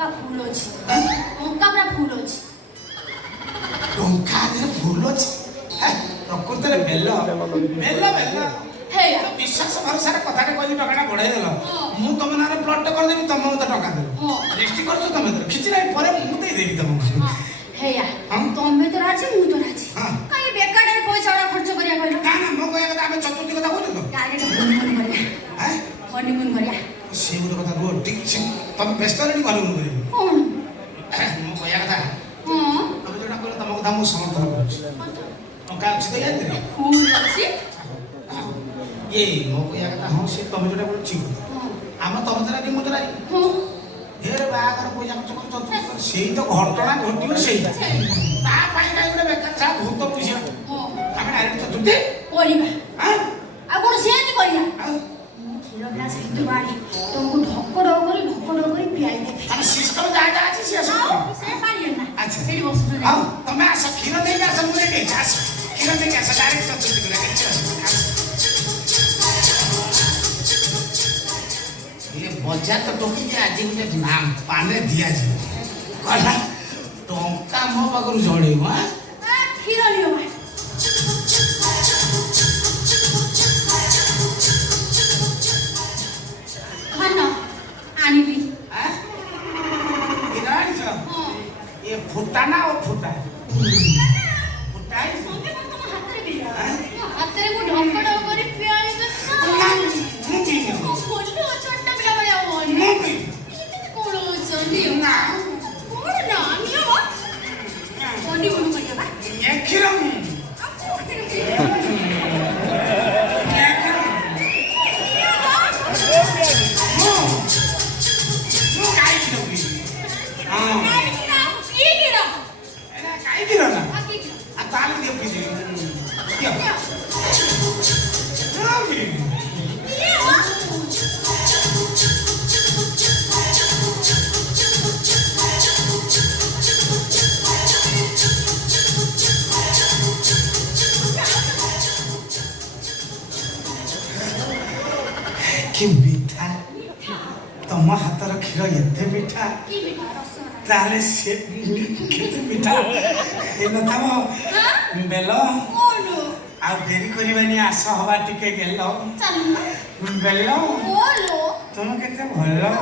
ଟଙ୍କା ଫୁଲ ଅଛି ଟଙ୍କା ପୁରା ଫୁଲ ଅଛି ଟଙ୍କା ଆଦେହରେ ଫୁଲ ଅଛି ପ୍ରକୃତରେ ବେଲ ବେଲ ବେଲ ହେଇ ବିଶ୍ୱାସ ଭରସାରେ କଥାଟା କହିଲି ଟଙ୍କାଟା ବଢେଇ ଦେଲ ମୁଁ ତମ ନାଁରେ ପ୍ଲଟ୍ଟେ କରିଦେବି ତମେ ମତେ ଟଙ୍କା ଦେବ ରେଜିଷ୍ଟ୍ରି କରୁଛ ତମେ ଦେବ କିଛି ନାହିଁ ପରେ ମୁଁ ଦେଇଦେବି ତମକୁ ହେଇଆ ତମେ ତ ରାଜି ମୁଁ ତ ରାଜି କାଇଁ ବେକାରରେ ପଇସା ଗୁଡା ଖର୍ଚ୍ଚ କରିବା କହିଲ ନା ନା ମୋ କହିବା କଥା ଆମେ ଚତୁର୍ଥୀ କଥା କହୁଛୁ ତ ଡାଇରେକ୍ଟ ହନିମୁନ କରିବା ସେ ଗୋଟେ କଥା କୁହ ଠିକ ସେ ତମେ ବ୍ୟସ୍ତ ରେଡ଼ି ହନିମୁନ କରିବ କଣ ମୋ କହିବା କଥା ତମେ ଯୋଉଟା କହିଲ ତମ କଥା ମୁଁ ସମର୍ଥନ କରୁଛି ଟଙ୍କା ଅଛି ତ ୟାଦରେ ଫୁଲ ଅଛି ये मो को यार हां से तमे जोटा बोल ठीक हम तमे जरा कि मुजरा ढेर बागर पैसा खर्च कर सेही तो घटना घटियो सेही ता पाई काई गोटे बेकार सा भूत पुछिया हम डायरेक्ट चतुर्थी करिबा हां आ कोन सेही करिया खीर ग्लास हितु बाड़ी तुमको ढक्कड़ करी पियाई दे हम सिस्टम जा जा अछि से से पानी ना अच्छा एडी बस हां तमे आस खीर दे के आस मुरे के आस खीर दे के आस डायरेक्ट चतुर्थी करे बजार तो टोकी के आज गोटे नाम पाने दिया जी कहला टंका मो पाखरु जड़े हां खीर लियो भाई खाना आनिबी हां इनानी छ ये फुटाना और फुटा फुटाई संगे को तुम हाथ रे बिया हाथ रे को ढक्कड़ करी पियाई दे ना मु की छोटो छोटा पिला बड़ा हो मु की कोण चंदी ना कोण ना नियो चंदी कोन करिया बा ये खिरम कि मीठा तुम हाथर क्षीर एते मीठा ताले से केते मीठा ए न थाम बेलो आ देरी करबानी आस हवा टिके गेलो बेलो तुम केते भलो